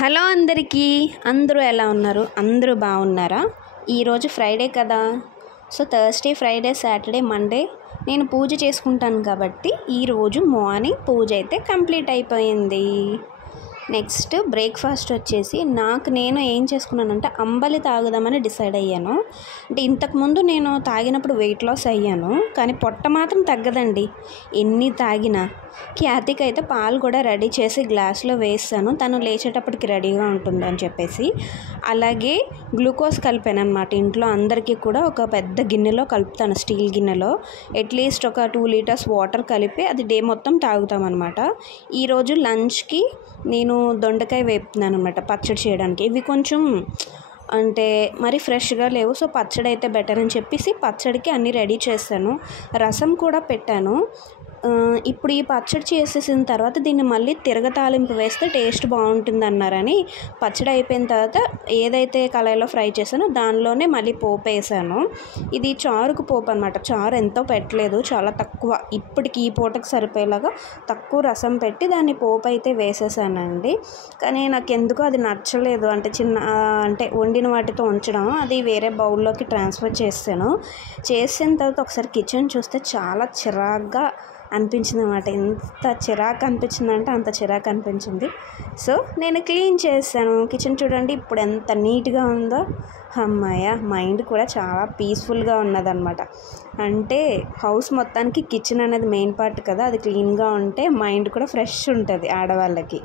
Hello అందరికీ, అందరూ ఎలా ఉన్నారు? అందరూ బాగున్నారా? ఈరోజు ఫ్రైడే కదా. So Thursday, Friday, Saturday, Monday నేను పూజ చేసుకుంటాను కాబట్టి ఈరోజు మార్నింగ్ పూజ అయితే కంప్లీట్ అయిపోయింది. నెక్స్ట్ బ్రేక్ఫాస్ట్ వచ్చేసి నేను ఏం చేసుకున్నానంటే అంబలి తాగుదామని డిసైడ్ అయ్యాను. అంటే ఇంతకుముందు నేను తాగినప్పుడు వెయిట్ లాస్ అయ్యాను, కానీ పొట్ట మాత్రం తగ్గదండి ఎన్ని తాగినా. ఖ్యాతికి అయితే పాలు కూడా రెడీ చేసి గ్లాస్లో వేస్తాను, తను లేచేటప్పటికి రెడీగా ఉంటుందని చెప్పేసి. అలాగే గ్లూకోజ్ కలిపాను అనమాట. ఇంట్లో అందరికీ కూడా ఒక పెద్ద గిన్నెలో కలుపుతాను, స్టీల్ గిన్నెలో. అట్లీస్ట్ ఒక 2 లీటర్స్ వాటర్ కలిపి అది డే మొత్తం తాగుతామన్నమాట. ఈరోజు లంచ్కి నేను దొండకాయ వేపుతున్నాను అనమాట పచ్చడి చేయడానికి. ఇవి కొంచెం అంటే మరి ఫ్రెష్గా లేవు, సో పచ్చడి అయితే బెటర్ అని చెప్పేసి పచ్చడికి అన్నీ రెడీ చేశాను. రసం కూడా పెట్టాను. ఇప్పుడు ఈ పచ్చడి చేసేసిన తర్వాత దీన్ని మళ్ళీ తాలింపు వేస్తే టేస్ట్ బాగుంటుంది అన్నారని పచ్చడి అయిపోయిన తర్వాత ఏదైతే కళాయిలో ఫ్రై చేశానో దానిలోనే మళ్ళీ పోపు వేసాను. ఇది చారుకు పోపు అనమాట. చారు ఎంతో పెట్టలేదు, చాలా తక్కువ, ఇప్పటికి ఈ పూటకు సరిపోయేలాగా తక్కువ రసం పెట్టి దాన్ని పోపు అయితే వేసేసానండి. కానీ నాకు ఎందుకో అది నచ్చలేదు. అంటే వండిన వాటితో ఉంచడం, అది వేరే బౌల్లోకి ట్రాన్స్ఫర్ చేసాను. చేసిన తర్వాత ఒకసారి కిచెన్ చూస్తే చాలా చిరాగ్గా అనిపించింది అనమాట. ఎంత చిరాకు అనిపించిందంటే అంత చిరాకు అనిపించింది. సో నేను క్లీన్ చేశాను కిచెన్. చూడండి ఇప్పుడు ఎంత నీట్గా ఉందో. అమ్మాయ మైండ్ కూడా చాలా పీస్ఫుల్గా ఉన్నదన్నమాట. అంటే హౌస్ మొత్తానికి కిచెన్ అనేది మెయిన్ పార్ట్ కదా, అది క్లీన్గా ఉంటే మైండ్ కూడా ఫ్రెష్ ఉంటుంది ఆడవాళ్ళకి.